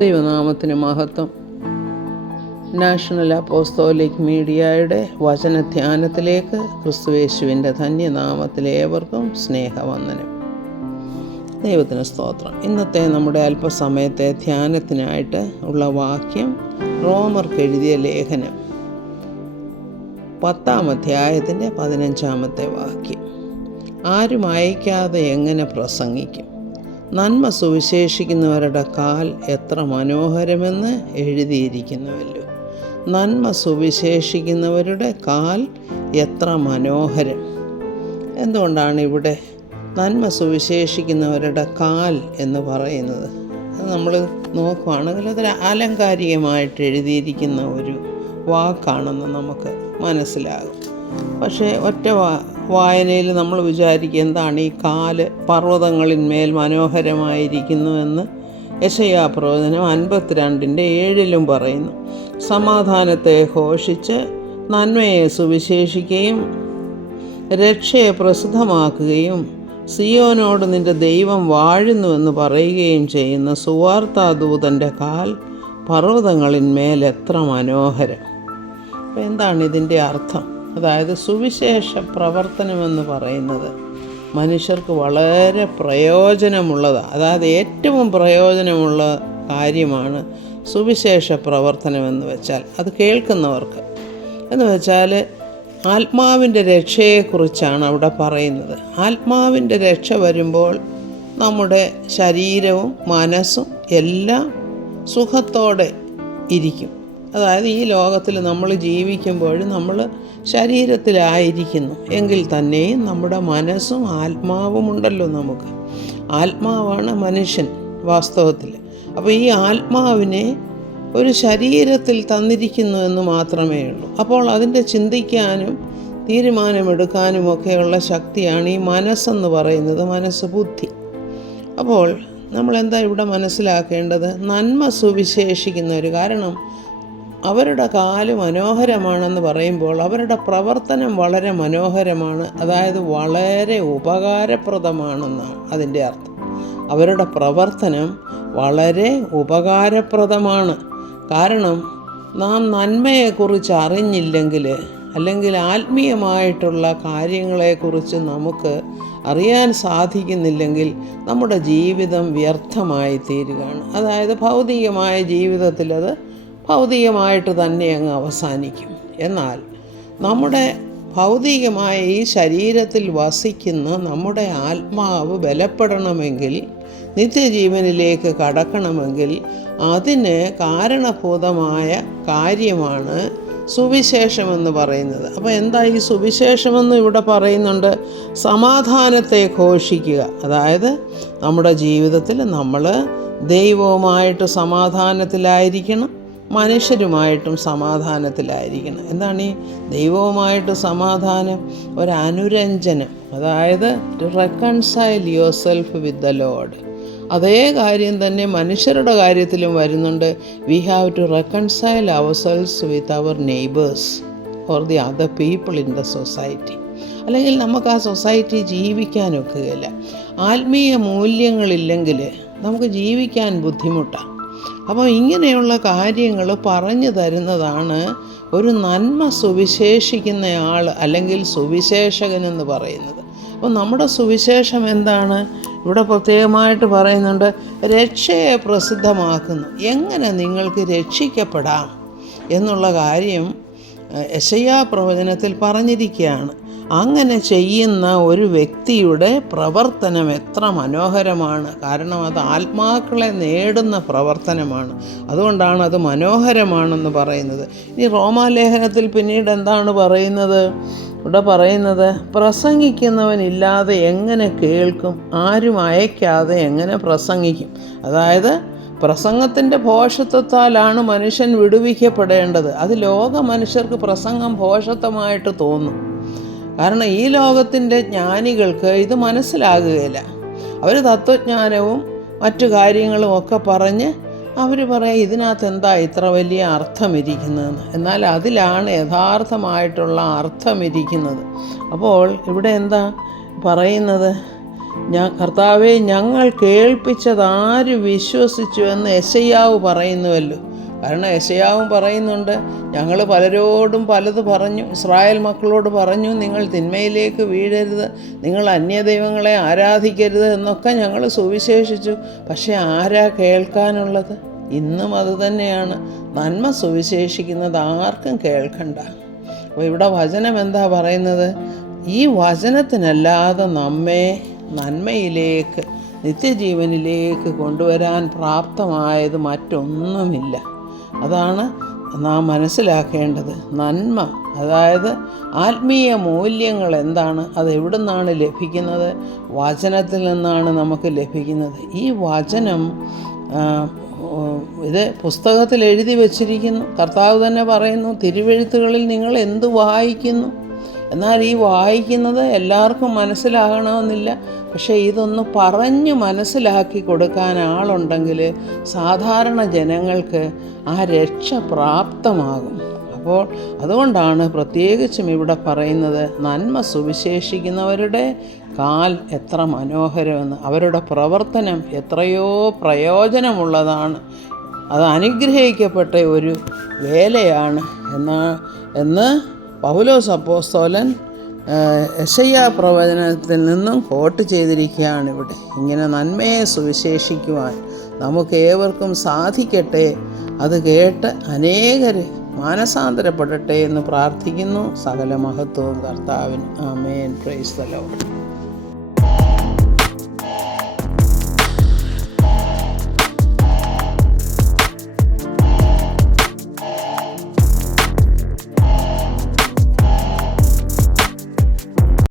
ദൈവനാമത്തിന് മഹത്വം. National apostolic മീഡിയയുടെ വചനധ്യാനത്തിലേക്ക് ക്രിസ്തുയേശുവിൻ്റെ ധന്യനാമത്തിൽ ഏവർക്കും സ്നേഹവന്ദനം. ദൈവത്തിന് സ്തോത്രം. ഇന്നത്തെ നമ്മുടെ അല്പസമയത്തെ ധ്യാനത്തിനായിട്ട് ഉള്ള വാക്യം റോമർക്ക് എഴുതിയ ലേഖനം 10-ാം അധ്യായത്തിൻ്റെ 15-ാമത്തെ വാക്യം. ആരും അയക്കാതെ എങ്ങനെ പ്രസംഗിക്കും? നന്മ സുവിശേഷിക്കുന്നവരുടെ കാൽ എത്ര മനോഹരമെന്ന് എഴുതിയിരിക്കുന്നുവല്ലോ. നന്മ സുവിശേഷിക്കുന്നവരുടെ കാൽ എത്ര മനോഹരം. എന്തുകൊണ്ടാണ് ഇവിടെ നന്മ സുവിശേഷിക്കുന്നവരുടെ കാൽ എന്ന് പറയുന്നത്? അത് നമ്മൾ നോക്കുകയാണെങ്കിൽ അതൊരു ആലങ്കാരികമായിട്ട് എഴുതിയിരിക്കുന്ന ഒരു വാക്കാണെന്ന് നമുക്ക് മനസ്സിലാകും. പക്ഷേ ഒറ്റ വായനയിൽ നമ്മൾ വിചാരിക്കും എന്താണ് ഈ കാല് പർവ്വതങ്ങളിന്മേൽ മനോഹരമായിരിക്കുന്നു എന്ന്. യെശയ്യാ പ്രവചനം 52:7 പറയുന്നു. സമാധാനത്തെ ഘോഷിച്ച് നന്മയെ സുവിശേഷിക്കുകയും രക്ഷയെ പ്രസിദ്ധമാക്കുകയും സിയോനോട് നിൻ്റെ ദൈവം വാഴുന്നുവെന്ന് പറയുകയും ചെയ്യുന്ന സുവാർത്താദൂതൻ്റെ കാൽ പർവ്വതങ്ങളിന്മേൽ എത്ര മനോഹരം. അപ്പോൾ എന്താണ് ഇതിൻ്റെ അർത്ഥം? അതായത് സുവിശേഷ പ്രവർത്തനമെന്ന് പറയുന്നത് മനുഷ്യർക്ക് വളരെ പ്രയോജനമുള്ളതാണ്. അതായത് ഏറ്റവും പ്രയോജനമുള്ള കാര്യമാണ് സുവിശേഷ പ്രവർത്തനമെന്ന് വെച്ചാൽ. അത് കേൾക്കുന്നവർക്ക് എന്ന് വെച്ചാൽ ആത്മാവിൻ്റെ രക്ഷയെക്കുറിച്ചാണ് അവിടെ പറയുന്നത്. ആത്മാവിൻ്റെ രക്ഷ വരുമ്പോൾ നമ്മുടെ ശരീരവും മനസ്സും എല്ലാം സുഖത്തോടെ ഇരിക്കും. അതായത് ഈ ലോകത്തിൽ നമ്മൾ ജീവിക്കുമ്പോൾ നമ്മൾ ശരീരത്തിലായിരിക്കുന്നു എങ്കിൽ തന്നെയും നമ്മുടെ മനസ്സും ആത്മാവും ഉണ്ടല്ലോ. നമുക്ക് ആത്മാവാണ് മനുഷ്യൻ വാസ്തവത്തിൽ. അപ്പോൾ ഈ ആത്മാവിനെ ഒരു ശരീരത്തിൽ തന്നിരിക്കുന്നു എന്ന് മാത്രമേ ഉള്ളൂ. അപ്പോൾ അതിൻ്റെ ചിന്തിക്കാനും തീരുമാനമെടുക്കാനും ഒക്കെയുള്ള ശക്തിയാണ് ഈ മനസ്സെന്ന് പറയുന്നത്, മനസ്സ്, ബുദ്ധി. അപ്പോൾ നമ്മളെന്താ ഇവിടെ മനസ്സിലാക്കേണ്ടത്? നന്മ സുവിശേഷിക്കുന്നവർ. കാരണം അവരുടെ കാല് മനോഹരമാണെന്ന് പറയുമ്പോൾ അവരുടെ പ്രവർത്തനം വളരെ മനോഹരമാണ്. അതായത് വളരെ ഉപകാരപ്രദമാണെന്നാണ് അതിൻ്റെ അർത്ഥം. അവരുടെ പ്രവർത്തനം വളരെ ഉപകാരപ്രദമാണ്. കാരണം നാം നന്മയെക്കുറിച്ച് അറിഞ്ഞില്ലെങ്കിൽ, അല്ലെങ്കിൽ ആത്മീയമായിട്ടുള്ള കാര്യങ്ങളെക്കുറിച്ച് നമുക്ക് അറിയാൻ സാധിക്കുന്നില്ലെങ്കിൽ നമ്മുടെ ജീവിതം വ്യർത്ഥമായി തീരുകയാണ്. അതായത് ഭൗതികമായ ജീവിതത്തിൽ അത് ഭൗതികമായിട്ട് തന്നെ അങ്ങ് അവസാനിക്കും. എന്നാൽ നമ്മുടെ ഭൗതികമായ ഈ ശരീരത്തിൽ വസിക്കുന്ന നമ്മുടെ ആത്മാവ് ബലപ്പെടണമെങ്കിൽ, നിത്യജീവനിലേക്ക് കടക്കണമെങ്കിൽ അതിന് കാരണഭൂതമായ കാര്യമാണ് സുവിശേഷമെന്ന് പറയുന്നത്. അപ്പോൾ എന്താ ഈ സുവിശേഷമെന്ന് ഇവിടെ പറയുന്നുണ്ട്? സമാധാനത്തെ ഘോഷിക്കുക. അതായത് നമ്മുടെ ജീവിതത്തിൽ നമ്മൾ ദൈവവുമായിട്ട് സമാധാനത്തിലായിരിക്കണം, മനുഷ്യരുമായിട്ടും സമാധാനത്തിലായിരിക്കണം. എന്താണ് ഈ ദൈവവുമായിട്ട് സമാധാനം? ഒരു അനുരഞ്ജനം. അതായത് to reconcile yourself with the lord. അതേ കാര്യം തന്നെ മനുഷ്യരുടെ കാര്യത്തിലും വരുന്നുണ്ട്. We have to reconcile our selves with our neighbours or the other people in the society. അല്ലെങ്കിൽ നമുക്ക് ആ സൊസൈറ്റി ജീവിക്കാനൊക്കുകയില്ല. ആത്മീയ മൂല്യങ്ങളില്ലെങ്കിൽ നമുക്ക് ജീവിക്കാൻ ബുദ്ധിമുട്ടാണ്. അപ്പോൾ ഇങ്ങനെയുള്ള കാര്യങ്ങൾ പറഞ്ഞു തരുന്നതാണ് ഒരു നന്മ സുവിശേഷിക്കുന്ന ആൾ അല്ലെങ്കിൽ സുവിശേഷകനെന്ന് പറയുന്നത്. അപ്പോൾ നമ്മുടെ സുവിശേഷം എന്താണ്? ഇവിടെ പ്രത്യേകമായിട്ട് പറയുന്നുണ്ട്, രക്ഷയെ പ്രസിദ്ധമാക്കുന്നു. എങ്ങനെ നിങ്ങൾക്ക് രക്ഷിക്കപ്പെടാം എന്നുള്ള കാര്യം യെശയ്യാ പ്രവചനത്തിൽ പറഞ്ഞിരിക്കുകയാണ്. അങ്ങനെ ചെയ്യുന്ന ഒരു വ്യക്തിയുടെ പ്രവർത്തനം എത്ര മനോഹരമാണ്. കാരണം അത് ആത്മാക്കളെ നേടുന്ന പ്രവർത്തനമാണ്. അതുകൊണ്ടാണ് അത് മനോഹരമാണെന്ന് പറയുന്നത്. ഈ റോമാലേഖനത്തിൽ പിന്നീട് എന്താണ് പറയുന്നത്? ഇവിടെ പറയുന്നത്, പ്രസംഗിക്കുന്നവനില്ലാതെ എങ്ങനെ കേൾക്കും? ആരും അയക്കാതെ എങ്ങനെ പ്രസംഗിക്കും? അതായത് പ്രസംഗത്തിൻ്റെ ഭോഷത്വത്താലാണ് മനുഷ്യൻ വിടുവിക്കപ്പെടേണ്ടത്. അത് ലോക മനുഷ്യർക്ക് പ്രസംഗം ഭോഷത്വമായിട്ട് തോന്നും. കാരണം ഈ ലോകത്തിൻ്റെ ജ്ഞാനികൾക്ക് ഇത് മനസ്സിലാകുകയില്ല. അവർ തത്വജ്ഞാനവും മറ്റു കാര്യങ്ങളും ഒക്കെ പറഞ്ഞ് അവർ പറയാം ഇതിനകത്ത് എന്താ ഇത്ര വലിയ അർത്ഥമിരിക്കുന്നതെന്ന്. എന്നാൽ അതിലാണ് യഥാർത്ഥമായിട്ടുള്ള അർത്ഥമിരിക്കുന്നത്. അപ്പോൾ ഇവിടെ എന്താ പറയുന്നത്? കർത്താവെ, ഞങ്ങൾ കേൾപ്പിച്ചത് ആര് വിശ്വസിച്ചു എന്ന് യെശയ്യാവ് പറയുന്നുവല്ലോ. കാരണം യെശയ്യാവും പറയുന്നുണ്ട്, ഞങ്ങൾ പലരോടും പലത് പറഞ്ഞു, ഇസ്രായേൽ മക്കളോട് പറഞ്ഞു, നിങ്ങൾ തിന്മയിലേക്ക് വീഴരുത്, നിങ്ങൾ അന്യദൈവങ്ങളെ ആരാധിക്കരുത് എന്നൊക്കെ ഞങ്ങൾ സുവിശേഷിച്ചു. പക്ഷേ ആരാ കേൾക്കാനുള്ളത്? ഇന്നും അത് തന്നെയാണ്. നന്മ സുവിശേഷിക്കുന്നത് ആർക്കും കേൾക്കണ്ട. അപ്പോൾ ഇവിടെ വചനം എന്താ പറയുന്നത്? ഈ വചനത്തിനല്ലാതെ നമ്മെ നന്മയിലേക്ക്, നിത്യജീവനിലേക്ക് കൊണ്ടുവരാൻ പ്രാപ്തമായത് മറ്റൊന്നുമില്ല. അതാണ് നാം മനസ്സിലാക്കേണ്ടത്. നന്മ, അതായത് ആത്മീയ മൂല്യങ്ങൾ എന്താണ്, അത് എവിടെ നിന്നാണ് ലഭിക്കുന്നത്? വചനത്തിൽ നിന്നാണ് നമുക്ക് ലഭിക്കുന്നത്. ഈ വചനം ഇത് പുസ്തകത്തിൽ എഴുതി വച്ചിരിക്കുന്നു. കർത്താവ് തന്നെ പറയുന്നു, തിരുവെഴുത്തുകളിൽ നിങ്ങൾ എന്ത് വായിക്കുന്നു? എന്നാൽ ഈ വായിക്കുന്നത് എല്ലാവർക്കും മനസ്സിലാകണമെന്നില്ല. പക്ഷേ ഇതൊന്ന് പറഞ്ഞ് മനസ്സിലാക്കി കൊടുക്കാൻ ആളുണ്ടെങ്കിൽ സാധാരണ ജനങ്ങൾക്ക് ആ രക്ഷ പ്രാപ്തമാകും. അപ്പോൾ അതുകൊണ്ടാണ് പ്രത്യേകിച്ചും ഇവിടെ പറയുന്നത്, നന്മ സുവിശേഷിക്കുന്നവരുടെ കാൽ എത്ര മനോഹരമെന്ന്, അവരുടെ പ്രവർത്തനം എത്രയോ പ്രയോജനമുള്ളതാണ്, അത് അനുഗ്രഹിക്കപ്പെട്ട ഒരു വേലയാണ് എന്ന് പൗലോസ് അപ്പോസ്തലൻ യെശയ്യാ പ്രവചനത്തിൽ നിന്നും കോട്ട് ചെയ്തിരിക്കുകയാണ് ഇവിടെ. ഇങ്ങനെ നന്മയെ സുവിശേഷിക്കുവാൻ നമുക്ക് ഏവർക്കും സാധിക്കട്ടെ. അത് കേട്ട് അനേകർ മാനസാന്തരപ്പെടട്ടെ എന്ന് പ്രാർത്ഥിക്കുന്നു. സകല മഹത്വവും കർത്താവിന്. ആമേൻ. Praise the Lord.